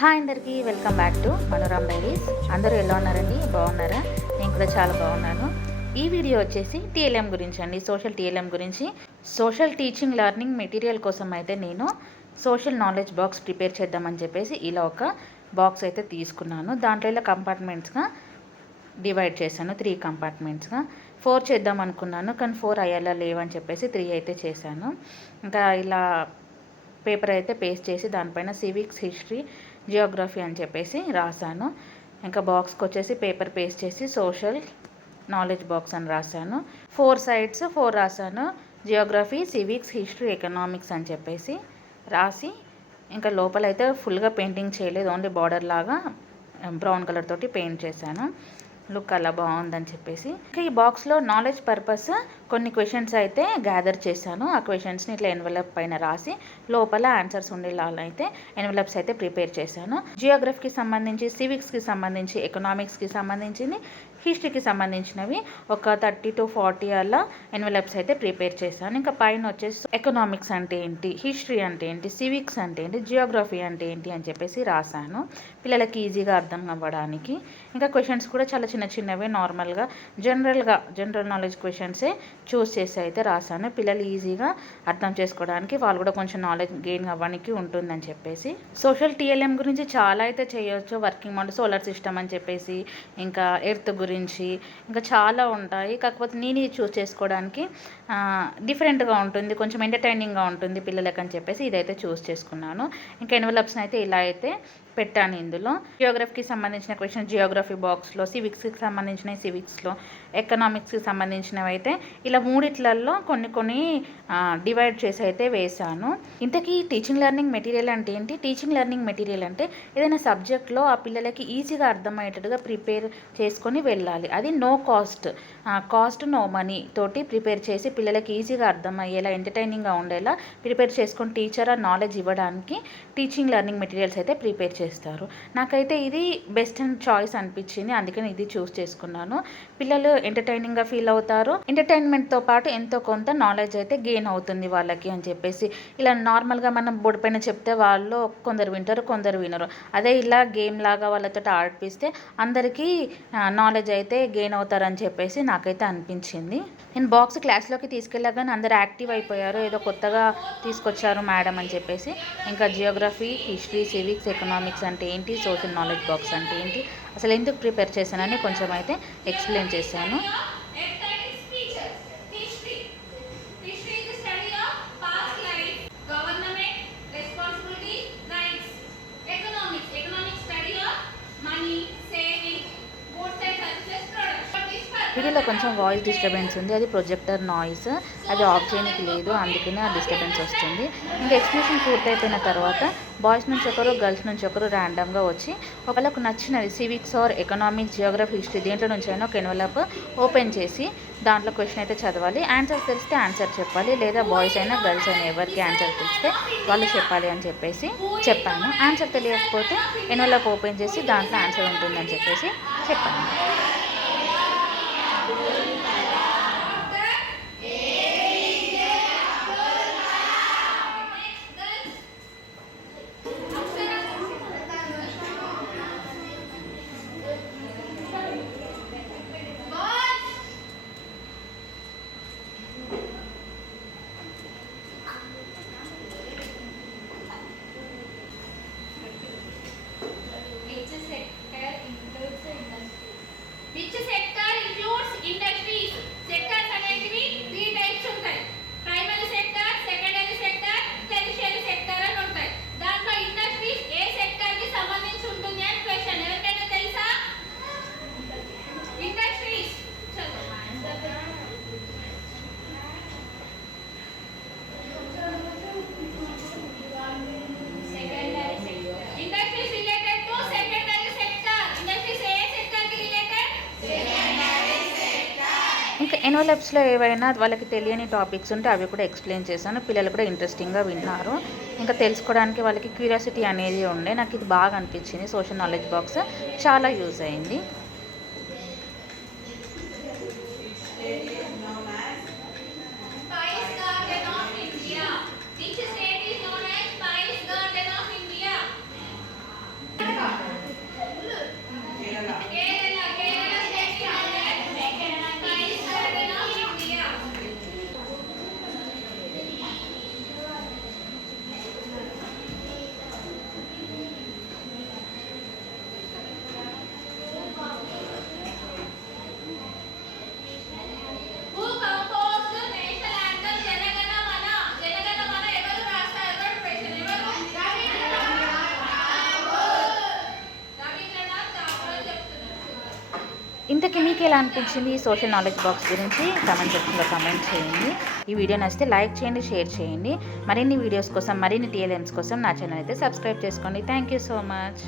Hi అందరికీ welcome back to మనోరమ్ diaries. అందరూ ఎలా ఉన్నారండి? బాగున్నారా? నేను కూడా చాలా బాగున్నాను. ఈ వీడియో వచ్చేసి టీఎల్ఎం గురించి అండి, సోషల్ టీఎల్ఎం గురించి. సోషల్ టీచింగ్ లెర్నింగ్ మెటీరియల్ కోసం అయితే నేను సోషల్ నాలెడ్జ్ బాక్స్ ప్రిపేర్ చేద్దామని చెప్పేసి ఇలా ఒక బాక్స్ అయితే తీసుకున్నాను. దాంట్లో ఇలా కంపార్ట్మెంట్స్గా డివైడ్ చేశాను, 3 కంపార్ట్మెంట్స్గా. 4 చేద్దాం అనుకున్నాను, కానీ 4 అయ్యేలా లేవని చెప్పేసి 3 అయితే చేశాను. ఇంకా ఇలా పేపర్ అయితే పేస్ట్ చేసి దానిపైన సివిక్స్, హిస్టరీ, జియోగ్రఫీ అని చెప్పేసి రాశాను. ఇంకా బాక్స్కి వచ్చేసి పేపర్ పేస్ట్ చేసి సోషల్ నాలెడ్జ్ బాక్స్ అని రాశాను. 4 సైడ్స్ 4 రాశాను. జియోగ్రఫీ, సివిక్స్, హిస్టరీ, ఎకనామిక్స్ అని చెప్పేసి రాసి ఇంకా లోపలైతే ఫుల్గా పెయింటింగ్ చేయలేదు, ఓన్లీ బార్డర్ లాగా బ్రౌన్ కలర్ తోటి పెయింట్ చేశాను. లుక్ అలా బాగుందని చెప్పేసి ఇంకా ఈ బాక్స్లో నాలెడ్జ్ పర్పస్ కొన్ని క్వశ్చన్స్ అయితే గ్యాదర్ చేశాను. ఆ క్వశ్చన్స్ని ఇట్లా ఎన్వలప్ పైన రాసి లోపల ఆన్సర్స్ ఉండేలా అయితే ఎన్వలప్స్ అయితే ప్రిపేర్ చేశాను. జియోగ్రఫీకి సంబంధించి, సివిక్స్కి సంబంధించి, ఎకనామిక్స్కి సంబంధించింది, హిస్టరీకి సంబంధించినవి ఒక 30 to 40 అలా ఎన్వలప్స్ అయితే ప్రిపేర్ చేశాను. ఇంకా పైన వచ్చేసి ఎకనామిక్స్ అంటే ఏంటి, హిస్టరీ అంటే ఏంటి, సివిక్స్ అంటే ఏంటి, జియోగ్రఫీ అంటే ఏంటి అని చెప్పేసి రాశాను, పిల్లలకి ఈజీగా అర్థం అవ్వడానికి. ఇంకా క్వశ్చన్స్ కూడా చాలా చిన్నవే, నార్మల్గా జనరల్ నాలెడ్జ్ క్వశ్చన్సే చూస్ చేసి అయితే రాశాను. పిల్లలు ఈజీగా అర్థం చేసుకోవడానికి, వాళ్ళు కూడా కొంచెం నాలెడ్జ్ గెయిన్ అవ్వడానికి ఉంటుందని చెప్పేసి. సోషల్ టీఎల్ఎం గురించి చాలా అయితే చేయొచ్చు. వర్కింగ్ మోడల్, సోలార్ సిస్టమ్ అని చెప్పేసి, ఇంకా ఎర్త్ గురించి, ఇంకా చాలా ఉంటాయి. కాకపోతే నేను ఇది చూస్ చేసుకోవడానికి డిఫరెంట్గా ఉంటుంది, కొంచెం ఎంటర్టైనింగ్గా ఉంటుంది పిల్లలకి అని చెప్పేసి ఇదైతే చూస్ చేసుకున్నాను. ఇంకా ఎన్వలప్స్ని అయితే ఇలా అయితే పెట్టాను. ఇందులో జియోగ్రఫీకి సంబంధించిన క్వశ్చన్ జియోగ్రఫీ బాక్స్లో, సివిక్స్కి సంబంధించినవి సివిక్స్లో, ఎకనామిక్స్కి సంబంధించినవి అయితే ఇలా మూడిట్లలో కొన్ని డివైడ్ చేసి అయితే వేశాను. ఇంతకీ టీచింగ్ లెర్నింగ్ మెటీరియల్ అంటే ఏంటి? టీచింగ్ లెర్నింగ్ మెటీరియల్ అంటే ఏదైనా సబ్జెక్ట్లో ఆ పిల్లలకి ఈజీగా అర్థమయ్యేటట్టుగా ప్రిపేర్ చేసుకొని వెళ్ళాలి. అది నో కాస్ట్ నో మనీ తోటి ప్రిపేర్ చేసి పిల్లలకి ఈజీగా అర్థమయ్యేలా, ఎంటర్టైనింగ్గా ఉండేలా ప్రిపేర్ చేసుకొని టీచర్ ఆ నాలెడ్జ్ ఇవ్వడానికి టీచింగ్ లెర్నింగ్ మెటీరియల్స్ అయితే ప్రిపేర్ చేస్తారు. నాకైతే ఇది బెస్ట్ అండ్ చాయిస్ అనిపించింది, అందుకని ఇది చూస్ చేసుకున్నాను. పిల్లలు ఎంటర్టైనింగ్గా ఫీల్ అవుతారు, ఎంటర్టైన్మెంట్తో పాటు ఎంతో కొంత నాలెడ్జ్ అయితే గెయిన్ అవుతుంది వాళ్ళకి అని చెప్పేసి. ఇలా నార్మల్గా మనం బోర్డు పైన చెప్తే వాళ్ళు కొందరు వింటారు, కొందరు వినరు. అదే ఇలా గేమ్ లాగా వాళ్ళతో ఆడిపిస్తే అందరికీ నాలెడ్జ్ అయితే గెయిన్ అవుతారని చెప్పేసి నాకైతే అనిపించింది. నేను బాక్స్ క్లాస్లోకి తీసుకెళ్ళగానే అందరు యాక్టివ్ అయిపోయారు, ఏదో కొత్తగా తీసుకొచ్చారు మేడం అని చెప్పేసి. ఇంకా జియోగ్రఫీ, హిస్టరీ, సివిక్స్, ఎకనామిక్స్ అంటే ఏంటి, సోషల్ నాలెడ్జ్ బాక్స్ అంటే ఏంటి, అసలు ఎందుకు ప్రిపేర్ చేశానని కొంచెం అయితే ఎక్స్ప్లెయిన్ చేశాను. వీడియోలో కొంచెం వాయిస్ డిస్టర్బెన్స్ ఉంది, అది ప్రొజెక్టర్ నాయిస్, అది ఆఫ్ చేయడానికి లేదు, అందుకనే ఆ డిస్టర్బెన్స్ వస్తుంది. ఇంకా ఎక్స్ప్లెనేషన్ పూర్తయిపోయిన తర్వాత బాయ్స్ నుంచి ఒకరు, గర్ల్స్ నుంచి ఒకరు ర్యాండమ్గా వచ్చి ఒకళ్ళకు నచ్చినది civics or economics, geography, history దేంట్లో నుంచి అయినా ఒక ఎన్వలప్ ఓపెన్ చేసి దాంట్లో క్వశ్చన్ అయితే చదవాలి. ఆన్సర్ తెలిస్తే ఆన్సర్ చెప్పాలి, లేదా బాయ్స్ అయినా గర్ల్స్ అయినా ఎవరికి ఆన్సర్ తెలిస్తే వాళ్ళు చెప్పాలి అని చెప్పేసి చెప్పాను. ఆన్సర్ తెలియకపోతే ఎన్వలప్ ఓపెన్ చేసి దాంట్లో ఆన్సర్ ఉంటుందని చెప్పేసి చెప్పాను. Which sector includes industries? Sectors అనేటివి 3 టైప్స్ ఉంటాయి. Primary sector, secondary sector, tertiary sector అని ఉంటాయి. దాంట్లో ఇండస్ట్రీస్ ఏ సెక్టర్ కి సంబంధించి ఉంటుంది అని క్వశ్చన్ ఎవరికైనా తెలుసా? Industries industries related to secondary sector. Industries A sector కి రిలేటెడ్? ఇంకా ఎన్వలప్స్లో ఏవైనా వాళ్ళకి తెలియని టాపిక్స్ ఉంటే అవి కూడా ఎక్స్ప్లెయిన్ చేశాను. పిల్లలు కూడా ఇంట్రెస్టింగ్గా విన్నారు. ఇంకా తెలుసుకోవడానికి వాళ్ళకి క్యూరియాసిటీ అనేది ఉండే. నాకు ఇది బాగా అనిపించింది. సోషల్ నాలెడ్జ్ బాక్స్ చాలా యూజ్ అయింది. Spice Garden of India. Which state is known as Spice Garden of India? ఇంతకీ మీకు ఎలా అనిపించింది ఈ సోషల్ నాలెడ్జ్ బాక్స్ గురించి కామెంట్ సెక్షన్లో కామెంట్ చేయండి. ఈ వీడియో నచ్చితే లైక్ చేయండి, షేర్ చేయండి. మరిన్ని వీడియోస్ కోసం, మరిన్ని టీఎల్ఎమ్స్ కోసం నా ఛానల్ అయితే సబ్స్క్రైబ్ చేసుకోండి. Thank you so much.